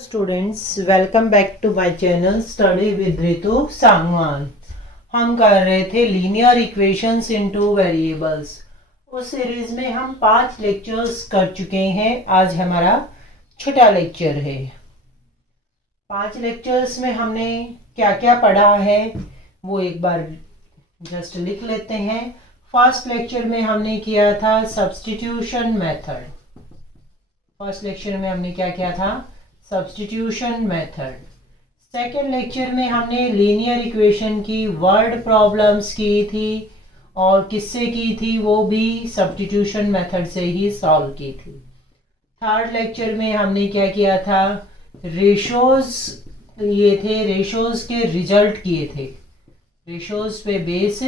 Students, welcome back to my channel study with Ritu Sangwan. हम कर रहे थे लीनियर इक्वेशंस इनटू वेरिएबल्स। उस सीरीज में हम 5 लेक्चर्स कर चुके हैं। आज हमारा छठा लेक्चर है। 5 लेक्चर्स में हमने क्या क्या पढ़ा है वो एक बार जस्ट लिख लेते हैं। फर्स्ट लेक्चर में हमने किया था सब्स्टिट्यूशन मेथड। फर्स्ट लेक्चर में हमने क्या किया था? Substitution method. सेकेंड लेक्चर में हमने लीनियर इक्वेशन की वर्ड प्रॉब्लम्स की थी और किससे की थी? वो भी सब्स्टिट्यूशन मेथड से ही सॉल्व की थी। थर्ड लेक्चर में हमने क्या किया था? रेशोज लिए थे, रेशोज के रिजल्ट किए थे, रेशोज पे बेस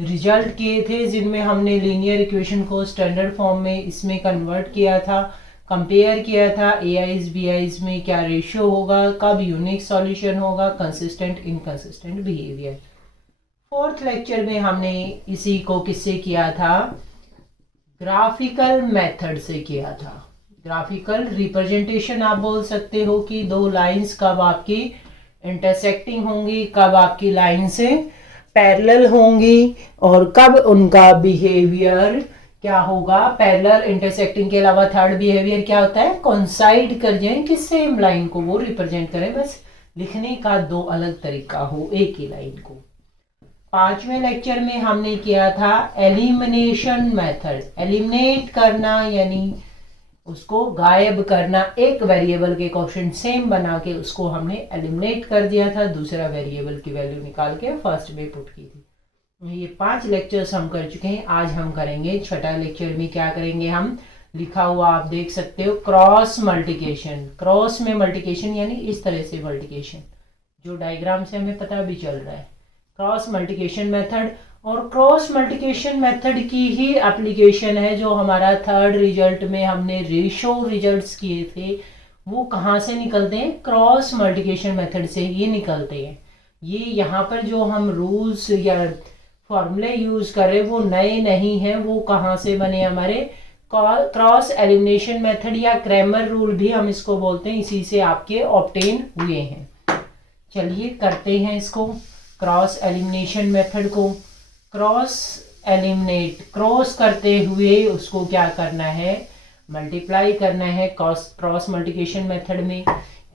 रिजल्ट किए थे जिनमें हमने लीनियर इक्वेशन को स्टैंडर्ड फॉर्म में इसमें कन्वर्ट किया था, कंपेयर किया था एआईज बीआईज में क्या रेशियो होगा, कब यूनिक सॉल्यूशन होगा, consistent inconsistent behaviour. Fourth lecture में हमने इसी को किससे किया था? ग्राफिकल मेथड से किया था। ग्राफिकल रिप्रेजेंटेशन आप बोल सकते हो कि दो लाइंस कब आपकी इंटरसेक्टिंग होंगी, कब आपकी लाइन से पैरेलल होंगी और कब उनका बिहेवियर क्या होगा। पैरेलल इंटरसेक्टिंग के अलावा थर्ड बिहेवियर क्या होता है? कोइंसाइड कर जाए कि सेम लाइन को वो रिप्रेजेंट करें, बस लिखने का दो अलग तरीका हो एक ही लाइन को। पांचवें लेक्चर में हमने किया था एलिमिनेशन मेथड। एलिमिनेट करना यानी उसको गायब करना, एक वेरिएबल के कोएफिशिएंट सेम बना के उसको हमने एलिमिनेट कर दिया था, दूसरा वेरिएबल की वैल्यू निकाल के फर्स्ट में पुट की थी। ये 5 लेक्चर्स हम कर चुके हैं। आज हम करेंगे छठा लेक्चर में क्या करेंगे हम? लिखा हुआ आप देख सकते हो क्रॉस मल्टीप्लिकेशन। क्रॉस में मल्टीप्लिकेशन यानी इस तरह से मल्टीप्लिकेशन, जो डायग्राम से हमें पता भी चल रहा है, क्रॉस मल्टीप्लिकेशन मेथड। और क्रॉस मल्टीप्लिकेशन मेथड की ही एप्लीकेशन है जो हमारा थर्ड रिजल्ट में हमने रेशो रिजल्ट्स किए थे, वो कहाँ से निकलते हैं? क्रॉस मल्टीप्लिकेशन मेथड से ही निकलते हैं। ये यहाँ पर जो हम रूल्स या फॉर्मूले यूज कर रहे वो नए नहीं है, वो कहाँ से बने? हमारे क्रॉस एलिमिनेशन मेथड या क्रैमर रूल भी हम इसको बोलते हैं, इसी से आपके ऑब्टेन हुए हैं। चलिए करते हैं इसको, क्रॉस एलिमिनेशन मेथड को। क्रॉस एलिमिनेट, क्रॉस करते हुए उसको क्या करना है? मल्टीप्लाई करना है। क्रॉस मल्टीप्लिकेशन मेथड में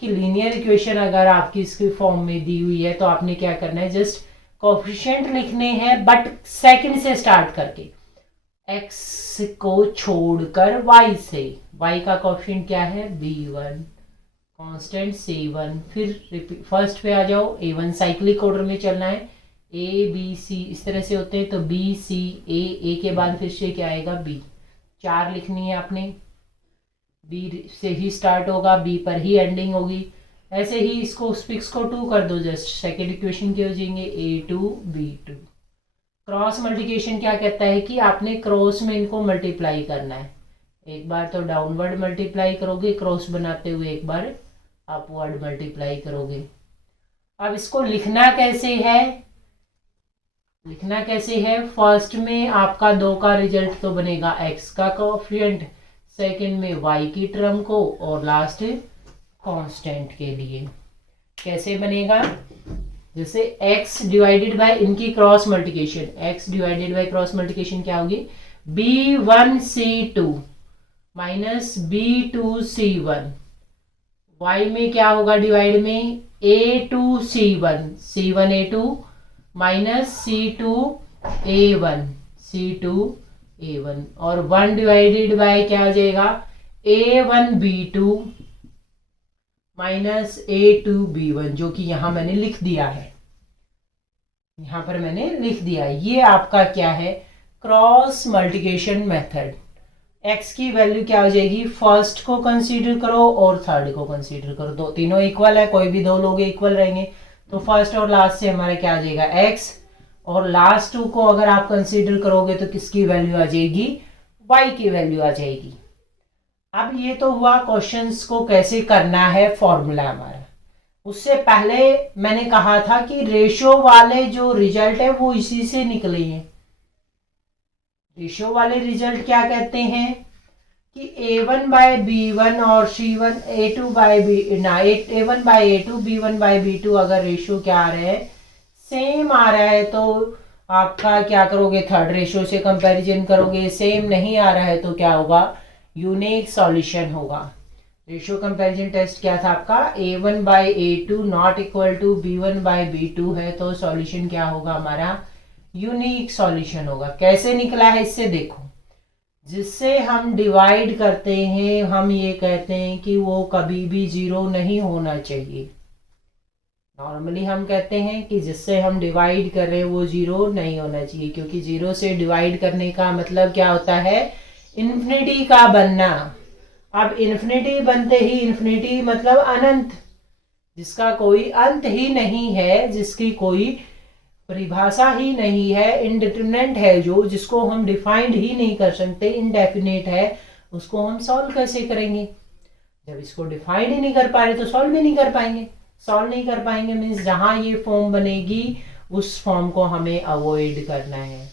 कि लीनियर इक्वेशन अगर आपकी इसकी फॉर्म में दी हुई है तो आपने क्या करना है? जस्ट कोएफिशिएंट लिखने हैं बट सेकंड से स्टार्ट करके, x को छोड़कर y से। y का कोएफिशिएंट क्या है? b1, constant c1। फिर फर्स्ट पे आ जाओ, a1 साइक्लिक ऑर्डर में चलना है, a b c इस तरह से होते हैं, तो b c a के बाद फिर से क्या आएगा? b। 4 लिखनी है आपने, b से ही स्टार्ट होगा, b पर ही एंडिंग होगी। ऐसे ही इसको फिक्स को 2 कर दो, जस्ट सेकेंड इक्वेशन के हो जाएंगे a2 b2। क्रॉस मल्टीप्लिकेशन क्या कहता है कि आपने क्रॉस में इनको मल्टीप्लाई करना है। एक बार तो डाउनवर्ड मल्टीप्लाई करोगे क्रॉस बनाते हुए, एक बार अपवर्ड मल्टीप्लाई करोगे। अब इसको लिखना कैसे है? लिखना कैसे है? फर्स्ट में आपका 2 का रिजल्ट तो बनेगा x का कोएफिशिएंट, सेकेंड में y की टर्म को और लास्ट कांस्टेंट के लिए। कैसे बनेगा? जैसे x डिवाइडेड बाय इनकी cross multiplication, x divided by cross multiplication क्या होगी? b1c2 minus b2c1। y में क्या होगा डिवाइड में? a2c1, c1a2 minus c2a1, c2a1। और 1 डिवाइडेड बाय क्या आ जाएगा? a1b2 माइनस a2b1, जो कि यहां मैंने लिख दिया है, यहां पर मैंने लिख दिया है। ये आपका क्या है? Cross multiplication method. x की वैल्यू क्या हो जाएगी? फर्स्ट को कंसीडर करो और थर्ड को कंसीडर करो, दो तीनों इक्वल है, कोई भी दो लोग इक्वल रहेंगे, तो फर्स्ट और लास्ट से हमारा क्या आ जाएगा? x। और लास्ट 2 को अगर आप कंसीडर करोगे तो किसकी वैल्यू आ जाएगी? y की वैल्यू आ जाएगी। अब ये तो हुआ क्वेश्चंस को कैसे करना है, फॉर्मूला हमारा। उससे पहले मैंने कहा था कि रेशियो वाले जो रिजल्ट है वो इसी से निकले हैं। रेशियो वाले रिजल्ट क्या कहते हैं? कि A1/B1 और C1 A1/A2 B1/B2 अगर रेशियो क्या आ रहा है, सेम आ रहा है, तो आपका क्या करोगे, थर्ड रेशियो से कंपैरिजन करोगे। सेम नहीं आ रहा है तो क्या होगा, यूनिक सॉल्यूशन होगा। रेशियो कंपैरिजन टेस्ट क्या था आपका, A1/A2 not equal to B1/B2 है, तो सॉल्यूशन क्या होगा हमारा, यूनिक सॉल्यूशन होगा। कैसे निकला है इससे देखो, जिससे हम डिवाइड करते हैं हम ये कहते हैं कि वो कभी भी जीरो नहीं होना चाहिए। नॉर्मली हम कहते हैं कि जिससे हम डिवाइड कर रहे हैं वो जीरो नहीं होना चाहिए, क्योंकि जीरो से डिवाइड करने का मतलब क्या होता है, इन्फिनिटी का बनना। अब इन्फिनिटी बनते ही, इन्फिनिटी मतलब अनंत, जिसका कोई अंत ही नहीं है, जिसकी कोई परिभाषा ही नहीं है, इनडिटरमिनेंट है, जो जिसको हम डिफाइंड ही नहीं कर सकते, इनडेफिनेट है, उसको हम सॉल्व कैसे करेंगे। जब इसको डिफाइंड ही नहीं कर पा रहे तो सॉल्व भी नहीं कर पाएंगे। सॉल्व नहीं कर पाएंगे मीन्स जहां ये फॉर्म बनेगी उस फॉर्म को हमें अवॉइड करना है।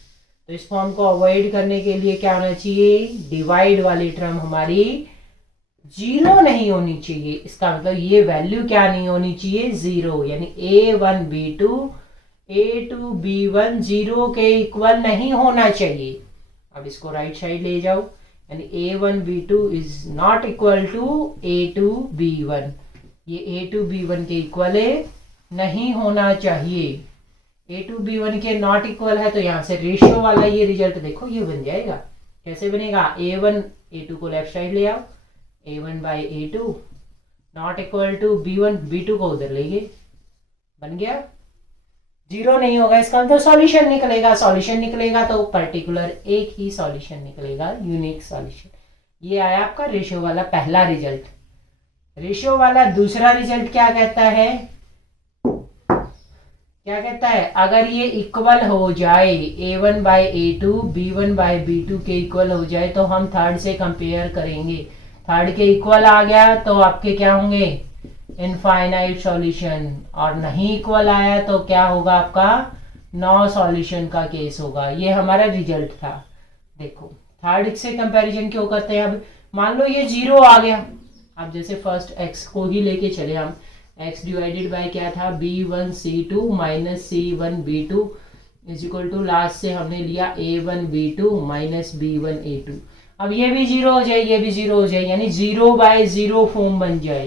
तो इस फॉर्म को अवॉइड करने के लिए क्या होना चाहिए, डिवाइड वाली टर्म हमारी जीरो नहीं होनी चाहिए। इसका मतलब ये वैल्यू क्या नहीं होनी चाहिए, जीरो, यानी A1/B2 A2/B1 जीरो के इक्वल नहीं होना चाहिए। अब इसको राइट साइड ले जाओ, यानी A1/B2 is not equal to A2/B1, ये A2/B1 के इक्वल नहीं होना चाहिए। A2/B1 के नॉट इक्वल है तो यहाँ से रेशियो वाला ये रिजल्ट देखो ये बन जाएगा। कैसे बनेगा, A1 A2 को लेफ्ट साइड ले आओ, A1/A2 not equal to B1 B2 को उधर ले गए, बन गया। जीरो नहीं होगा इसका मतलब सॉल्यूशन निकलेगा। सॉल्यूशन निकलेगा तो पर्टिकुलर एक ही सॉल्यूशन निकलेगा, यूनिक सॉल्यूशन। ये आया आपका रेशियो वाला पहला रिजल्ट। रेशियो वाला दूसरा रिजल्ट क्या कहता है, क्या कहता है, अगर ये इक्वल हो जाए, A1/A2 B1/B2 के इक्वल हो जाए तो हम थर्ड से कंपेयर करेंगे। थर्ड के इक्वल आ गया तो आपके क्या होंगे, इनफाइनाइट सॉल्यूशन, और नहीं इक्वल आया तो क्या होगा आपका, नो सॉल्यूशन का केस होगा। ये हमारा रिजल्ट था। देखो थर्ड से कंपैरिजन क्यों करते हैं, अब मान लो ये जीरो आ गया, अब जैसे फर्स्ट एक्स को ही लेके चले हम, x डिवाइडेड बाय क्या था, B1C2 minus C1B2 is equal to last से हमने लिया A1B2 माइनस B1A2। अब ये भी जीरो हो जाए, ये भी जीरो हो जाए, यानी 0/0 फॉर्म बन जाए।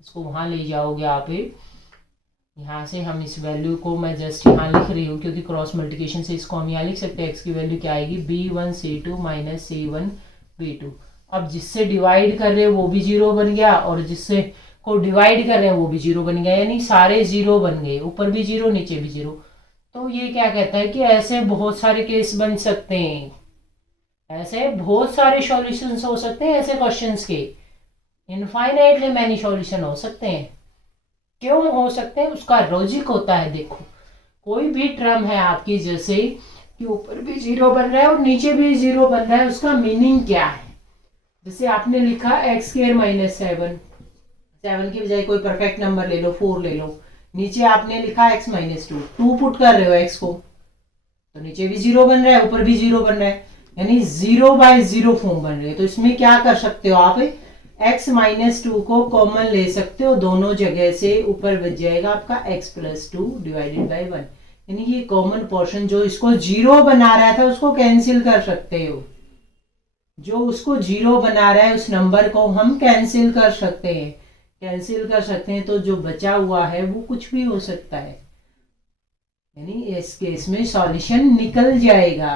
इसको वहां ले जाओगे आप, यहाँ से हम इस वैल्यू को मैं जस्ट यहाँ लिख रही हूँ क्योंकि क्रॉस मल्टीप्लिकेशन से इसको हम यहाँ लिख सकते हैं। x की वैल्यू क्या आएगी, B1C2 माइनस C1B2। अब जिससे डिवाइड कर रहे हैं वो भी जीरो बन गया, और जिससे को डिवाइड कर रहे हैं वो भी जीरो बन गया, यानी सारे जीरो बन गए, ऊपर भी जीरो नीचे भी जीरो। तो ये क्या कहता है कि ऐसे बहुत सारे केस बन सकते हैं, ऐसे बहुत सारे सॉल्यूशंस हो सकते हैं ऐसे क्वेश्चंस के, इनफाइनाइटली मैनी सॉल्यूशन हो सकते हैं। क्यों हो सकते हैं, उसका लॉजिक होता है। देखो कोई भी टर्म है आपकी, जैसे कि ऊपर भी जीरो बन रहा है और नीचे भी जीरो बन रहा है, उसका मीनिंग क्या है। जैसे आपने लिखा x²-7, 7 की बजाय कोई परफेक्ट नंबर ले लो, 4 ले लो, नीचे आपने लिखा x-2, 2 पुट कर रहे हो x को, तो नीचे भी जीरो बन रहा है ऊपर भी जीरो बन रहा है, यानी 0/0 फॉर्म बन रही है। तो इसमें क्या कर सकते हो आप, x-2 को कॉमन ले सकते हो दोनों जगह से, ऊपर बच जाएगा आपका x+2 डिवाइडेड बाय 1, यानी ये कॉमन पोर्शन जो इसको जीरो बना रहा था उसको कैंसिल कर सकते हो। जो उसको जीरो बना रहा है उस नंबर को हम कैंसिल कर सकते हैं, कैंसिल कर सकते हैं, तो जो बचा हुआ है वो कुछ भी हो सकता है, यानी इस केस में सॉल्यूशन निकल जाएगा।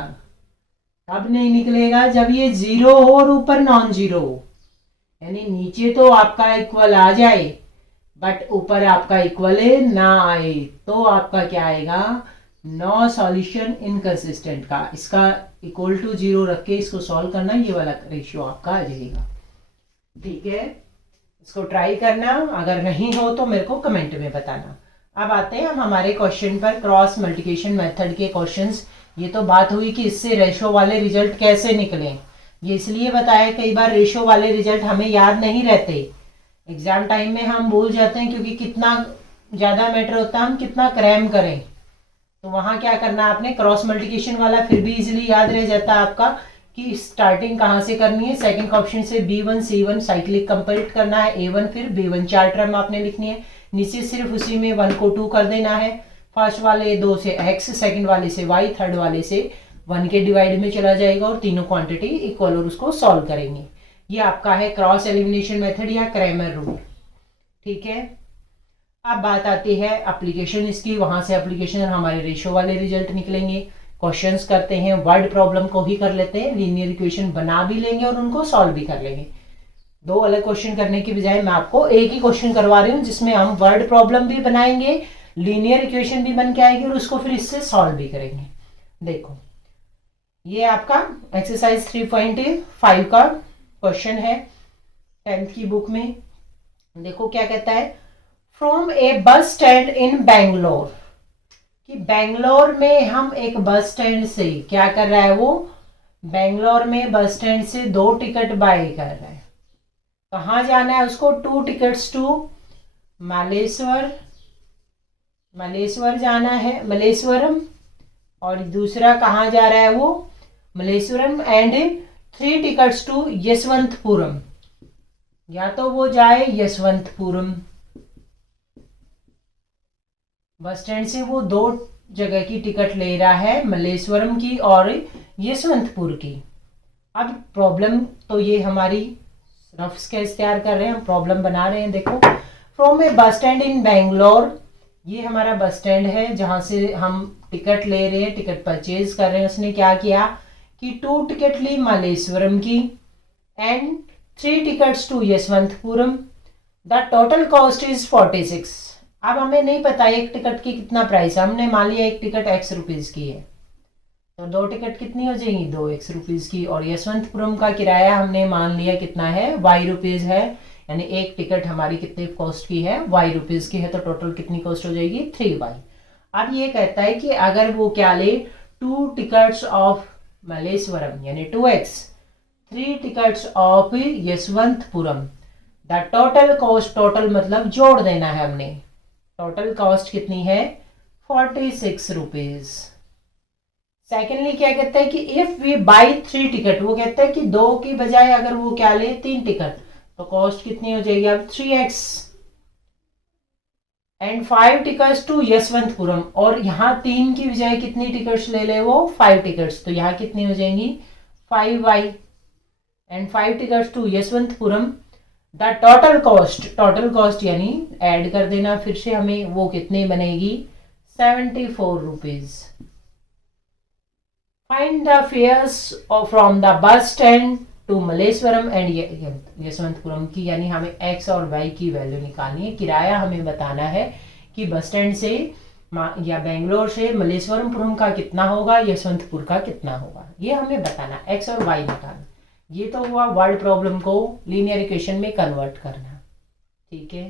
अब नहीं निकलेगा जब ये जीरो हो और ऊपर नॉन जीरो हो, यानी नीचे तो आपका इक्वल आ जाए बट ऊपर आपका इक्वल ना आए, तो आपका क्या आएगा, नो सॉल्यूशन इनकंसिस्टेंट का। इसका इक्वल टू जीरो रख के इसको सॉल्व करना, ये वाला रेशियो आपका आ जाएगा। ठीक है, इसको ट्राई करना, अगर नहीं हो तो मेरे को कमेंट में बताना। अब आते हैं हम हमारे क्वेश्चन पर, क्रॉस मल्टीप्लिकेशन मेथड के क्वेश्चंस। ये तो बात हुई कि इससे रेशियो वाले रिजल्ट कैसे निकले, ये इसलिए बताया कई बार रेशियो वाले रिजल्ट हमें याद नहीं रहते, एग्जाम टाइम में हम भूल जाते हैं, क्योंकि कितना ज़्यादा मैटर होता है हम कितना क्रैम करें। तो वहाँ क्या करना आपने, क्रॉस मल्टीप्लिकेशन वाला फिर भी इजीली याद रह जाता है आपका कि स्टार्टिंग कहाँ से करनी है। सेकंड ऑप्शन से B1 C1 साइक्लिक कंप्लीट करना है, A1 फिर B1, 4 टर्म आपने लिखनी है। नीचे सिर्फ उसी में 1 को 2 कर देना है। फर्स्ट वाले 2 से x, सेकंड वाले से y, थर्ड वाले से 1 के डिवाइड में चला जाएगा और तीनों क्वांटिटी इक्वल और उसको सॉल्व करेंगे। ये आपका है क्रॉस एलिमिनेशन मेथड या क्रैमर रूल। ठीक है, अब बात आती है एप्लीकेशन इसकी। वहां से एप्लीकेशन हमारे रेशो वाले रिजल्ट निकलेंगे। क्वेश्चंस करते हैं, वर्ड प्रॉब्लम को ही कर लेते हैं, लीनियर इक्वेशन बना भी लेंगे और उनको सॉल्व भी कर लेंगे। दो अलग क्वेश्चन करने की बजाय मैं आपको एक ही क्वेश्चन करवा रही हूँ जिसमें हम वर्ड प्रॉब्लम भी बनाएंगे, लीनियर इक्वेशन भी बन के आएगी और उसको फिर इससे सॉल्व भी करेंगे। देखो, ये आपका एक्सरसाइज 3.5 का क्वेश्चन है 10th की बुक में। देखो क्या कहता है, from A bus stand in Bangalore, कि बैंगलोर में हम एक बस स्टैंड से क्या कर रहा है, वो बैंगलोर में बस स्टैंड से 2 टिकट बाय कर रहा है। कहाँ जाना है उसको, 2 टिकट्स टू मलेश्वर, मलेश्वर जाना है, मलेश्वरम, और दूसरा कहाँ जा रहा है वो मलेश्वरम, एंड 3 टिकट्स टू यशवंतपुरम, या तो वो जाए यशवंतपुरम, बस स्टैंड से वो 2 जगह की टिकट ले रहा है, मलेश्वरम की और यशवंतपुर की। अब प्रॉब्लम तो ये हमारी रफ स्केच तैयार कर रहे हैं, हम प्रॉब्लम बना रहे हैं। देखो, from A bus stand in Bangalore, ये हमारा बस स्टैंड है जहां से हम टिकट ले रहे हैं, टिकट परचेज कर रहे हैं। उसने क्या किया कि 2 टिकट ली मलेश्वरम की and 3 tickets to Yeshwanthpuram. The total cost is 46। अब हमें नहीं पता एक टिकट की कितना प्राइस है, हमने मान लिया एक टिकट x रुपीज की है, तो 2 टिकट कितनी हो जाएंगी, 2x रुपीज की। और यशवंतपुरम का किराया हमने मान लिया कितना है, y रुपीज है, यानी एक टिकट हमारी कितने कॉस्ट की है, y रुपीज की है, तो टोटल कितनी कॉस्ट हो जाएगी, 3y। अब ये कहता है कि अगर वो क्या ले, 2 टिकट्स ऑफ मलेश्वरम यानी 2x, 3 tickets of Yeshwanthpuram, the total cost, total मतलब जोड़ देना है हमने, टोटल कॉस्ट कितनी है, 46 रुपीज। सेकेंडली क्या कहता है कि इफ वी बाई 3 टिकट, वो कहता है कि 2 की बजाय अगर वो क्या ले 3 टिकट, तो कॉस्ट कितनी हो जाएगी अब 3x, एंड 5 टिकट्स टू यशवंतपुरम, और यहाँ 3 की बजाय कितनी टिकट्स ले ले वो 5 टिकट्स, तो यहाँ कितनी हो जाएंगी 5y, and 5 tickets to Yeshwanthpuram, the total cost यानी ऐड कर देना फिर से हमें, वो कितनी बनेगी 74 rupees. Find the fares from the bus stand to Malleshwaram and Yeshwanthpuram की, यानी हमें x और y की वैल्यू निकालनी है। किराया हमें बताना है कि बस स्टैंड से या बेंगलोर से मलेश्वरमपुरम का कितना होगा, यशवंतपुर का कितना होगा, ये हमें बताना, x और y निकालना। ये तो हुआ वर्ड प्रॉब्लम को लीनियर इक्वेशन में कन्वर्ट करना। ठीक है,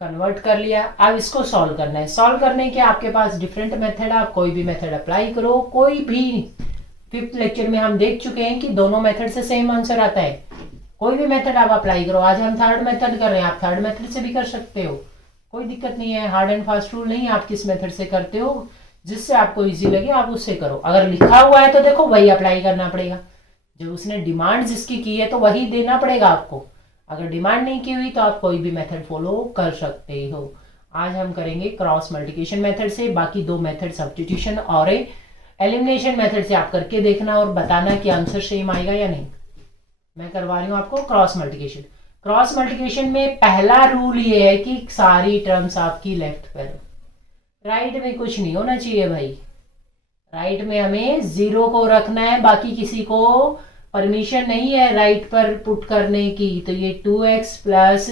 कन्वर्ट कर लिया, अब इसको सॉल्व करना है। सॉल्व करने के आपके पास डिफरेंट मेथड, आप कोई भी मेथड अप्लाई करो, कोई भी। 5th लेक्चर में हम देख चुके हैं कि दोनों मेथड से सेम आंसर आता है, कोई भी मेथड आप अप्लाई करो। आज हम 3rd मेथड कर रहे हैं, आप 3rd मेथड से भी कर सकते हो, कोई दिक्कत नहीं है। हार्ड एंड फास्ट रूल नहीं, आप किस मेथड से करते हो जिससे आपको इजी लगे आप उससे करो। अगर लिखा हुआ है तो देखो वही अप्लाई करना पड़ेगा, जो उसने डिमांड जिसकी की है तो वही देना पड़ेगा आपको। अगर डिमांड नहीं की हुई तो आप कोई भी मेथड फॉलो कर सकते हो। आज हम करेंगे क्रॉस मल्टीप्लिकेशन मेथड से, बाकी 2 मेथड सब्स्टिट्यूशन और एलिमिनेशन मेथड से आप करके देखना और बताना कि आंसर सेम आएगा या नहीं। मैं करवा रही हूँ आपको क्रॉस मल्टीप्लिकेशन। क्रॉस मल्टीप्लिकेशन में पहला रूल ये है कि सारी टर्म्स आपकी लेफ्ट पर, राइट में कुछ नहीं होना चाहिए भाई। राइट में हमें 0 को रखना है, बाकी किसी को परमिशन नहीं है राइट पर पुट करने की। तो ये 2x प्लस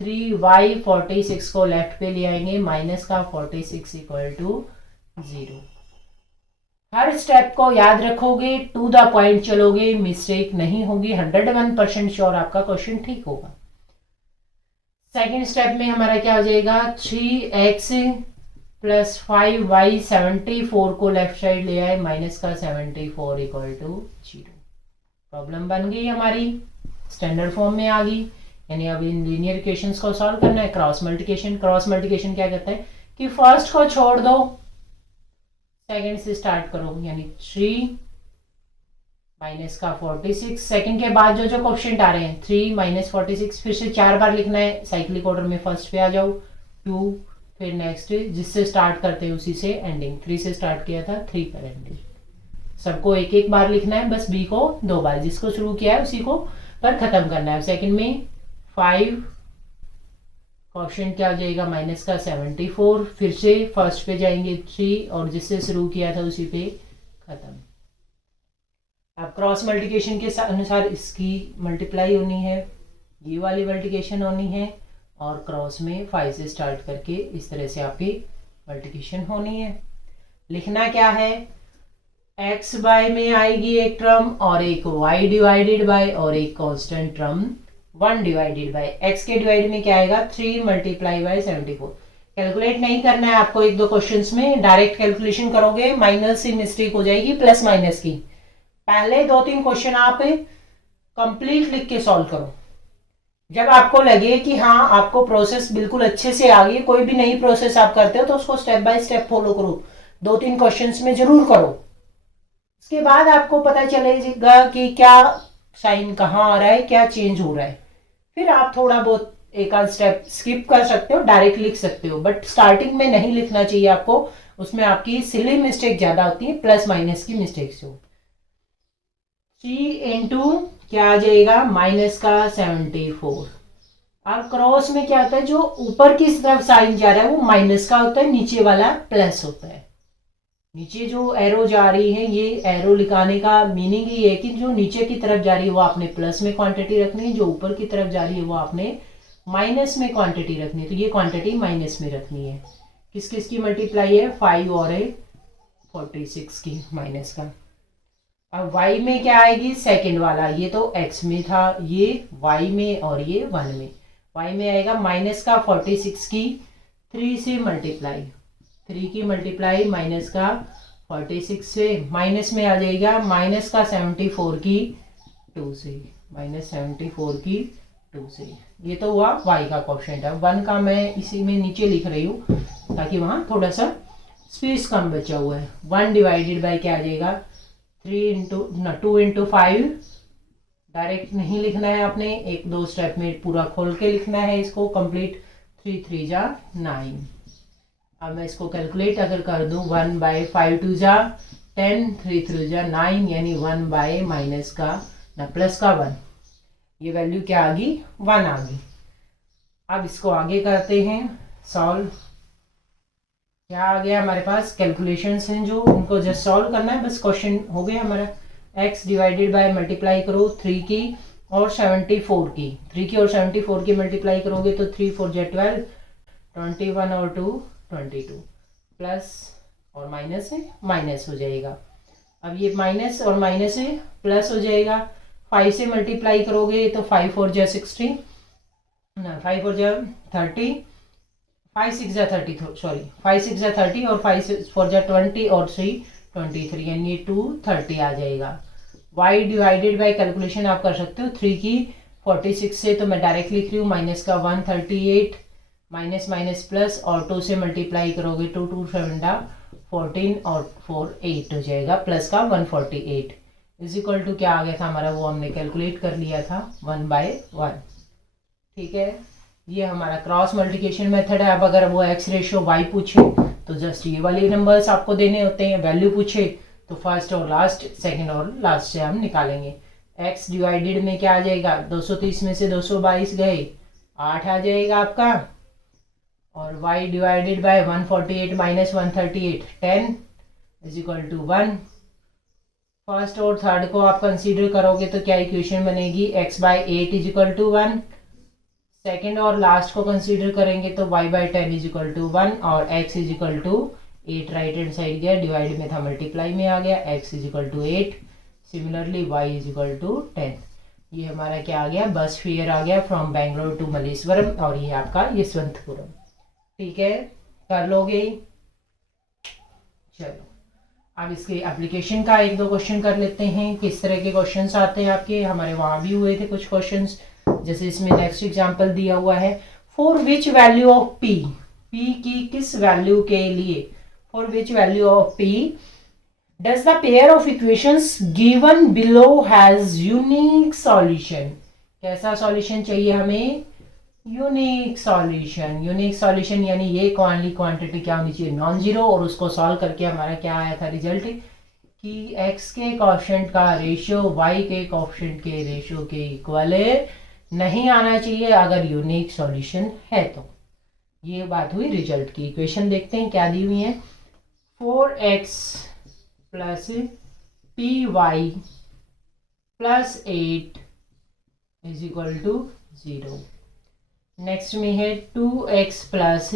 3y 46 को लेफ्ट पे ले आएंगे, माइनस का 46 इक्वल टू 0। हर स्टेप को याद रखोगे, टू द पॉइंट चलोगे, मिस्टेक नहीं होगी, 101% श्योर आपका क्वेश्चन ठीक होगा। सेकेंड स्टेप में हमारा क्या हो जाएगा, 3x प्लस 5y 74 को लेफ्ट साइड ले आए, माइनस का 74 इक्वल टू 0। प्रॉब्लम बन गई हमारी, स्टैंडर्ड फॉर्म में आ गई। यानी अब इन लीनियर इक्वेशंस को सॉल्व करना है। क्रॉस मल्टीप्लिकेशन, क्रॉस मल्टीप्लिकेशन क्या कहता है कि फर्स्ट को छोड़ दो, 2 से स्टार्ट करो, यानी 3 + 5y 74 = 0। प्रॉब्लम बन गई हमारी, स्टैंडर्ड फॉर्म में आ गई। यानी अब इन लीनियर इक्वेशंस को सॉल्व करना है। क्रॉस मल्टीप्लिकेशन, क्रॉस मल्टीप्लिकेशन क्या कहता है कि फर्स्ट को छोड़ दो, सेकंड से स्टार्ट करो, यानी 3 माइनस का 46। सेकंड के बाद जो जो क्वेश्चन आ रहे हैं 3 माइनस 46 फिर से 4 बार लिखना है, साइक्लिक ऑर्डर में फर्स्ट पे आ जाओ, 2 फिर नेक्स्ट जिससे स्टार्ट करते हैं उसी से एंडिंग, 3 से स्टार्ट किया था 3 पर एंडिंग। सबको एक एक बार लिखना है, बस बी को 2 बार, जिसको शुरू किया है उसी को पर खत्म करना है। सेकंड में 5 क्वेश्चन क्या हो जाएगा माइनस का 74, फिर से फर्स्ट पे जाएंगे 3 और जिससे शुरू किया था उसी पे खत्म। अब क्रॉस मल्टीप्लिकेशन के अनुसार इसकी मल्टीप्लाई होनी है, ये वाली मल्टीप्लिकेशन होनी है और क्रॉस में 5 से स्टार्ट करके इस तरह से आपकी मल्टीप्लिकेशन होनी है। लिखना क्या है, x बाय में आएगी एक टर्म और एक y डिवाइडेड बाय और एक constant term 1 divided by. x के डिवाइड में क्या आएगा 3 मल्टीप्लाई बाय 74। कैलकुलेट नहीं करना है आपको, एक दो क्वेश्चंस में डायरेक्ट कैलकुलेशन करोगे माइनस से मिस्टेक हो जाएगी, प्लस माइनस की। पहले 2-3 क्वेश्चन आप कंप्लीट लिख के सॉल्व करो, जब आपको लगे कि हाँ आपको प्रोसेस बिल्कुल अच्छे से आ गई, कोई भी नई प्रोसेस आप करते हो तो उसको स्टेप बाय स्टेप फॉलो करो, 2-3 क्वेश्चंस में जरूर करो। उसके बाद आपको पता चलेगा कि क्या साइन कहाँ आ रहा है, क्या चेंज हो रहा है, फिर आप थोड़ा बहुत एक आध स्टेप स्किप कर सकते हो, डायरेक्ट लिख सकते हो, बट स्टार्टिंग में नहीं लिखना चाहिए आपको, उसमें आपकी सिली मिस्टेक ज्यादा होती है, प्लस माइनस की मिस्टेक से। 3 इंटू क्या आ जाएगा माइनस का 74। अब क्रॉस में क्या होता है, जो ऊपर की तरफ साइन जा रहा है वो माइनस का होता है, नीचे वाला प्लस होता है। नीचे जो एरो जा रही है, ये एरो लिखाने का मीनिंग ही है कि जो नीचे की तरफ जा रही है वो आपने प्लस में क्वांटिटी रखनी है, जो ऊपर की तरफ जा रही है वो आपने माइनस में क्वांटिटी रखनी है, तो ये क्वांटिटी माइनस में रखनी है। किस किस की मल्टीप्लाई है, 5 और 46 की माइनस का। अब y में क्या आएगी सेकंड वाला, ये तो x में था, ये y में और ये 1 में। y में आएगा माइनस का 46 की 3 से मल्टीप्लाई, 3 की मल्टीप्लाई माइनस का 46 से, माइनस में आ जाएगा माइनस का 74 की 2 से, माइनस 74 की 2 से। ये तो हुआ y का कोएफिशिएंट है। 1 का मैं इसी में नीचे लिख रही हूँ ताकि वहां थोड़ा सा स्पेस कम बचा हुआ है। 1 डिवाइडेड बाय क्या आ जाएगा 2 इंटू 5, डायरेक्ट नहीं लिखना है आपने, एक दो स्टेप में पूरा खोल के लिखना है इसको कंप्लीट। 3 3 जा 9। अब मैं इसको कैलकुलेट अगर कर दूं, 1 बाय 5 2 जा 10, 3 3 जा 9, यानी 1 बाय माइनस का ना प्लस का 1, ये वैल्यू क्या आ गई 1 आ गई। अब इसको आगे करते हैं सॉल्व। क्या आ गया हमारे पास, कैलकुलेशंस हैं जो उनको जस्ट सॉल्व करना है, बस क्वेश्चन हो गया हमारा। x डिवाइडेड बाय मल्टीप्लाई करो 3 की और 74 की, 3 की और 74 की मल्टीप्लाई करोगे तो 3 4 जा 12, 21 और 2 22, प्लस और माइनस है माइनस हो जाएगा। अब ये माइनस और माइनस है प्लस हो जाएगा। 5 से मल्टीप्लाई करोगे तो 5 4 जा 16, 5 4 जा 30, 5 6 जा 30, सॉरी 5 6 जा 30 और 5 4 जा 20 और 3 23, यानी 230 आ जाएगा। y डिवाइडेड बाय कैलकुलेशन आप कर सकते हो, 3 की 46 से तो मैं डायरेक्ट लिख रही हूँ माइनस का 138, माइनस माइनस प्लस और 2 से मल्टीप्लाई करोगे 2 2 7 14 और 4 8 हो जाएगा, प्लस का 148 इज इक्वल टू क्या आ गया था हमारा, वो हमने कैलकुलेट कर लिया था 1/1। ठीक है, ये हमारा क्रॉस मल्टीप्लिकेशन मेथड है। अब अगर वो x रेशियो y पूछे तो जस्ट ये वाले नंबर्स आपको देने होते हैं, वैल्यू पूछे तो फर्स्ट और लास्ट, सेकंड और लास्ट से हम निकालेंगे। x डिवाइडेड में क्या आ जाएगा, 230 में से 222 गए 8 आ जाएगा आपका, और y divided by 148 minus 138 10 is equal to 1। First और थर्ड को आप कंसीडर करोगे तो क्या इक्वेशन बनेगी, x/8 is equal to 1। Second और लास्ट को कंसीडर करेंगे तो y/10 इज इक्वल टू 1 और x is equal to 8 right hand side गया, डिवाइड में था मल्टीप्लाई में आ गया, x is equal to 8, similarly y is equal to 10। ये हमारा क्या आ गया, बस फेयर आ गया फ्रॉम बेंगलोर टू मलेश्वरम, और ये आपका यशवंतपुरम। ठीक है, कर लोगे। चलो अब इसके एप्लीकेशन का एक दो क्वेश्चन कर लेते हैं, किस तरह के क्वेश्चंस आते हैं आपके, हमारे वहाँ भी हुए थे कुछ क्वेश्चंस। जैसे इसमें नेक्स्ट एग्जांपल दिया हुआ है, for which value of p, p की किस वैल्यू के लिए, for which value of p Does the pair of equations given below has unique solution? कैसा सॉल्यूशन चाहिए हमें? Unique solution. यूनिक सॉल्यूशन यानी ये वाली क्वांटिटी क्या होनी चाहिए? Non zero. और उसको सॉल्व करके हमारा क्या आया था रिजल्ट कि x के कोएफिशिएंट का रेशियो y के कोएफिशिएंट के रेशियो के इक्वल नहीं आना चाहिए अगर यूनिक सॉल्यूशन है तो। ये बात हुई रिजल्ट की। इक्वेशन देखते हैं क्या दी हुई है। 4x plus py plus 8 is equal to 0। Next में है 2x plus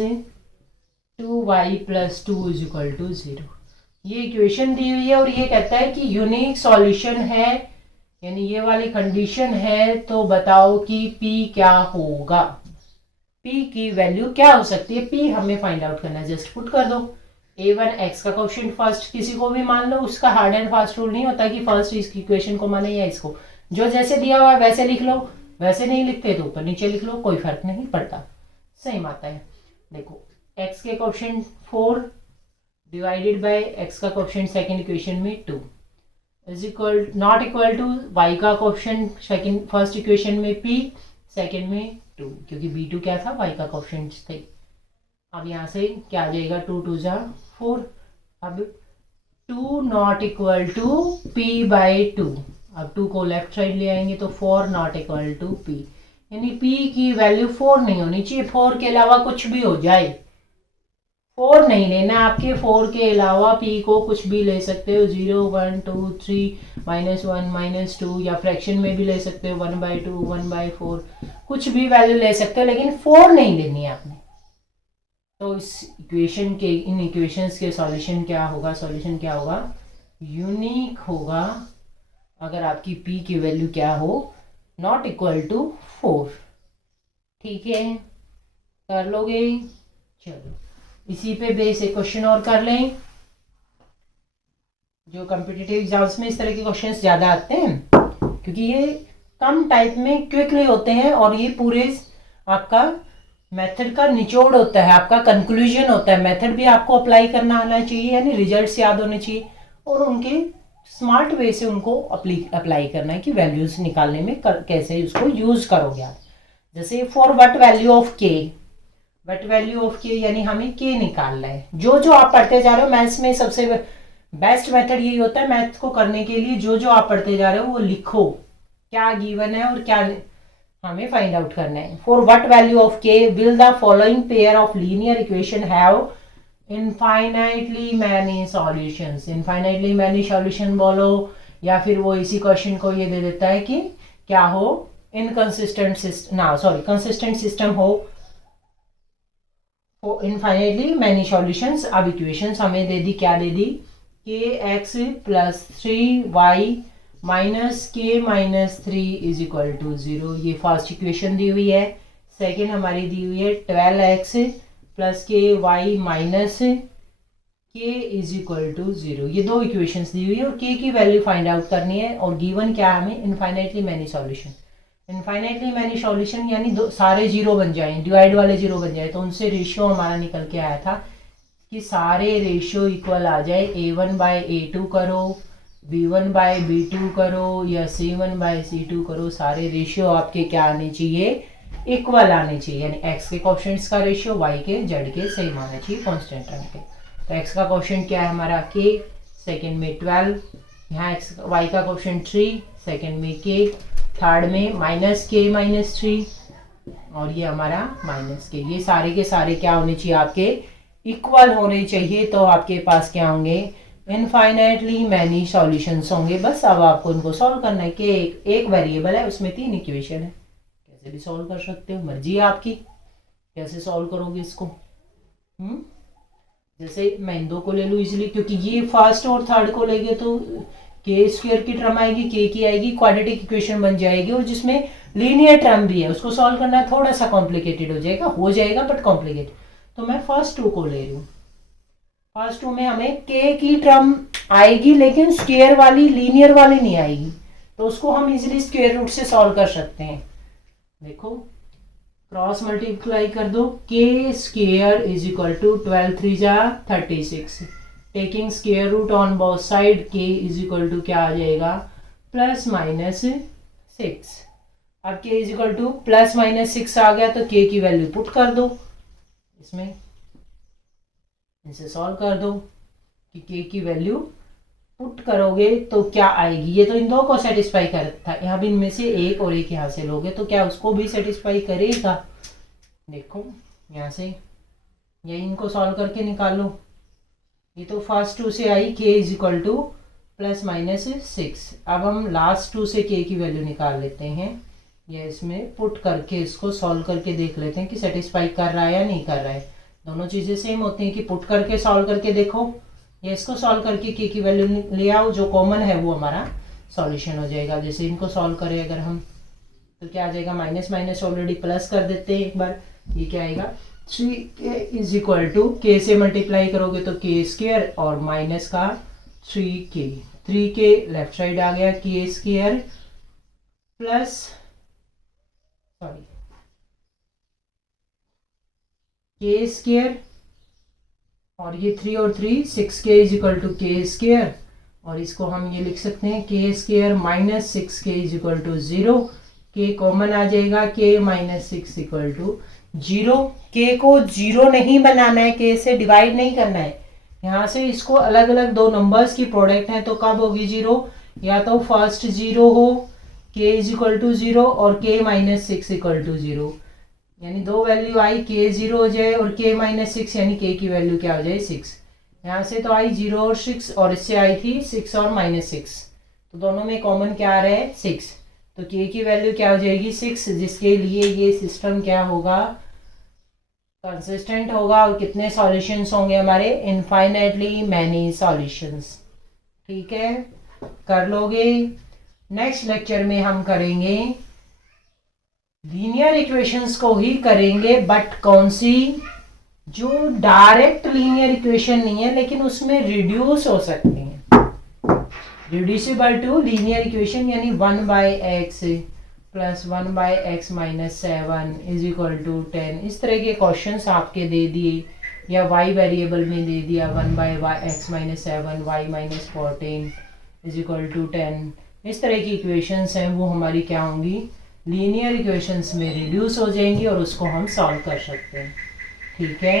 2y plus 2 is equal to 0। ये इक्वेशन दी हुई है और ये कहता है कि यूनिक सॉल्यूशन है, यानी ये वाली कंडीशन है। तो बताओ कि p क्या होगा? p की वैल्यू क्या हो सकती है? p हमें फाइंड आउट करना है। जस्ट पुट कर दो a1 x का क्वेश्चन फर्स्ट किसी को भी मान लो। उसका हार्ड एंड फास्ट रूल नहीं होता कि फर्स्ट इसकी इक्वेशन को माने या इसको। जो जैसे दिया हुआ है वैसे लिख लो, वैसे नहीं लिखते तो ऊपर नीचे लिख लो, कोई फर्क नहीं पड़ता, सेम आता है। देखो x के क्वेश्चन 4 डिवाइडेड बाय x का क्वेश्चन सेकंड इक्वेशन में 2 is equal not equal to y का क्वेश्चन सेकंड फर्स्ट इक्वेशन में p सेकंड में 2, क्योंकि b2 क्या था? y का क्वेश्चन थे। अब यहाँ से क्या आ जाएगा? 2 2 जा 4। अब 2 not equal to p by 2। अब 2 को लेफ्ट साइड ले आएंगे तो 4 नॉट इक्वल टू p, यानी p की वैल्यू 4 नहीं होनी चाहिए। 4 के अलावा कुछ भी हो जाए, 4 नहीं लेना आपके। 4 के अलावा p को कुछ भी ले सकते हो, 0 1 2 3 -1 -2, या फ्रैक्शन में भी ले सकते हो 1/2 1/4, कुछ भी वैल्यू ले सकते हो, लेकिन 4 नहीं लेनी है आपने। तो इस इक्वेशन के, इन इक्वेशंस के सॉल्यूशन क्या होगा? सॉल्यूशन क्या होगा? यूनिक होगा अगर आपकी p की वैल्यू क्या हो? Not equal to 4। ठीक है, कर लोगे? चलो इसी पे बेस एक क्वेश्चन और कर लें। जो कॉम्पिटिटिव एग्जाम्स में इस तरह के क्वेश्चंस ज़्यादा आते हैं क्योंकि ये कम टाइप में क्विकली होते हैं और ये पूरे आपका मेथड का निचोड़ होता है, आपका कंक्लूजन होता है। मेथड भी आपको अप्लाई करना आना चाहिए, यानी रिजल्ट्स याद होने चाहिए और उनके स्मार्ट वे से उनको अप्लाई करना है कि वैल्यूज निकालने में कैसे उसको यूज करोगे आप। जैसे फॉर व्हाट वैल्यू ऑफ के, व्हाट वैल्यू ऑफ के यानी हमें के निकालना है। जो जो आप पढ़ते जा रहे हो, मैथ्स में सबसे बेस्ट मेथड यही होता है मैथ को करने के लिए। जो जो आप पढ़ते जा रहे हो वो लिखो, क्या गिवन है और क्या हमें फाइंड आउट करना है। फॉर व्हाट वैल्यू ऑफ के will the following pair of linear equation have infinitely many solutions. Infinitely many solution बोलो, या फिर वो इसी क्वेश्चन को ये दे देता है कि क्या हो? इनकंसिस्टेंट सिस्टम ना, सॉरी कंसिस्टेंट सिस्टम हो इनफाइनाइटली मैनी सॉल्यूशंस। अब इक्वेशंस हमें दे दी, क्या दे दी? के एक्स प्लस 3y माइनस के माइनस 3 इज इक्वल टू 0। ये फर्स्ट इक्वेशन दी हुई है। सेकेंड हमारी दी हुई है 12x प्लस के वाई माइनस के इज इक्वल टू 0। ये दो इक्वेशंस दी हुई है और के की वैल्यू फाइंड आउट करनी है। और गिवन क्या है हमें? Infinitely many solution. Infinitely many solution यानी सारे जीरो बन जाए, डिवाइड वाले जीरो बन जाए, तो उनसे रेशियो हमारा निकल के आया था कि सारे रेशियो इक्वल आ जाए। a1 बाय a2 करो, b1 बाय b2 करो, या c1 बाय c2 करो, सारे रेशियो आपके क्या आने चाहिए? इक्वल आने चाहिए। यानी x के कोएफिशिएंट्स का रेशियो y के z के सेम आना चाहिए, कांस्टेंट रंग के। तो x का कोएफिशिएंट क्या है हमारा? k, सेकंड में 12, यहाँ y का कोएफिशिएंट 3, सेकंड में k, थर्ड में माइनस के माइनस 3, और ये हमारा माइनस के। ये सारे के सारे क्या होने चाहिए? आपके इक्वल होने चाहिए। तो आपके पास क्या होंगे? इनफाइनाइटली मैनी सॉल्यूशंस होंगे। बस अब आपको उनको सॉल्व करना है कि एक वेरिएबल है उसमें 3 इक्वेशन है, कैसे भी सॉल्व कर सकते हो, मर्जी है आपकी कैसे सॉल्व करोगे इसको। जैसे मैं इन दो को ले लूँ इजिली, क्योंकि ये फर्स्ट और थर्ड को लेंगे तो के स्क्वायर की टर्म आएगी, के की आएगी, क्वाड्रेटिक इक्वेशन बन जाएगी, और जिसमें लीनियर टर्म भी है उसको सॉल्व करना थोड़ा सा कॉम्प्लिकेटेड हो जाएगा बट कॉम्प्लिकेटेड। तो मैं फर्स्ट 2 को ले रही हूँ। फर्स्ट 2 में हमें के की टर्म आएगी लेकिन स्क्वायर वाली, लीनियर वाली नहीं आएगी, तो उसको हम इजीली स्क्वायर रूट से सॉल्व कर सकते हैं। देखो क्रॉस मल्टीप्लाई कर दो, के स्क्वायर इज इक्वल टू 12 3 जा 36, taking square root on both side k is equal to क्या आ जाएगा +-6। अब k इज इक्वल टू +-6 आ गया तो k की वैल्यू पुट कर दो इसमें, इसे सॉल्व कर दो कि k की वैल्यू पुट करोगे तो क्या आएगी। ये तो इन दो को सेटिस्फाई करता था, यहाँ भी इनमें से एक और एक यहाँ से लोगे तो क्या उसको भी सेटिस्फाई करेगा। देखो यहाँ से ये इनको सॉल्व करके निकालो। ये तो फर्स्ट टू से आई k इज इक्वल टू +-6। अब हम लास्ट टू से k की वैल्यू निकाल लेते हैं, या इसमें पुट करके इसको सॉल्व करके देख लेते हैं कि सेटिस्फाई कर रहा है या नहीं कर रहा है। दोनों चीज़ें सेम होती हैं कि पुट करके सॉल्व करके देखो, या इसको सॉल्व करके k की वैल्यू ले आओ, जो कॉमन है वो हमारा सॉल्यूशन हो जाएगा। जैसे इनको सॉल्व करें अगर हम तो क्या आ जाएगा, माइनस माइनस ऑलरेडी प्लस कर देते हैं एक बार। ये क्या आएगा 3k is equal to k से मल्टीप्लाई करोगे तो k स्क्वायर और माइनस का 3k लेफ्ट साइड आ गया k square plus k square और ये 3 और 3 6k is equal to k square, और इसको हम ये लिख सकते हैं k square minus 6k is equal to 0। k common आ जाएगा, k minus 6 equal to 0। k को 0 नहीं बनाना है, k से डिवाइड नहीं करना है। यहाँ से इसको अलग अलग दो नंबर्स की प्रोडक्ट है तो कब होगी 0, या तो फर्स्ट 0 हो k इज इक्वल टू 0 और k माइनस 6 इक्वल टू 0, यानी दो वैल्यू आई k 0 हो जाए और k माइनस 6 यानी k की वैल्यू क्या हो जाए 6। यहाँ से तो आई 0 और 6 और इससे आई थी 6 और -6, तो दोनों में कॉमन क्या आ रहा है 6, तो k की वैल्यू क्या हो जाएगी 6, जिसके लिए ये सिस्टम क्या होगा कंसिस्टेंट होगा। और कितने सॉल्यूशंस होंगे हमारे, इनफाइनाइटली मैनी सॉल्यूशंस। ठीक है, कर लोगे। नेक्स्ट लेक्चर में हम करेंगे लीनियर इक्वेशंस को ही करेंगे, बट कौन सी, जो डायरेक्ट लीनियर इक्वेशन नहीं है लेकिन उसमें रिड्यूस हो सकते हैं, रिड्यूसिबल टू लीनियर इक्वेशन, यानी 1/x plus 1/x minus 7 is equal to 10। इस तरह के क्वेश्चंस आपके दे दिए, या y वेरिएबल में दे दिया 1/x minus 7 y minus 14 is equal to 10। इस तरह की इक्वेशंस हैं वो हमारी क्या होंगी, लीनियर इक्वेशंस में रिड्यूस हो जाएंगी और उसको हम सॉल्व कर सकते हैं। ठीक है।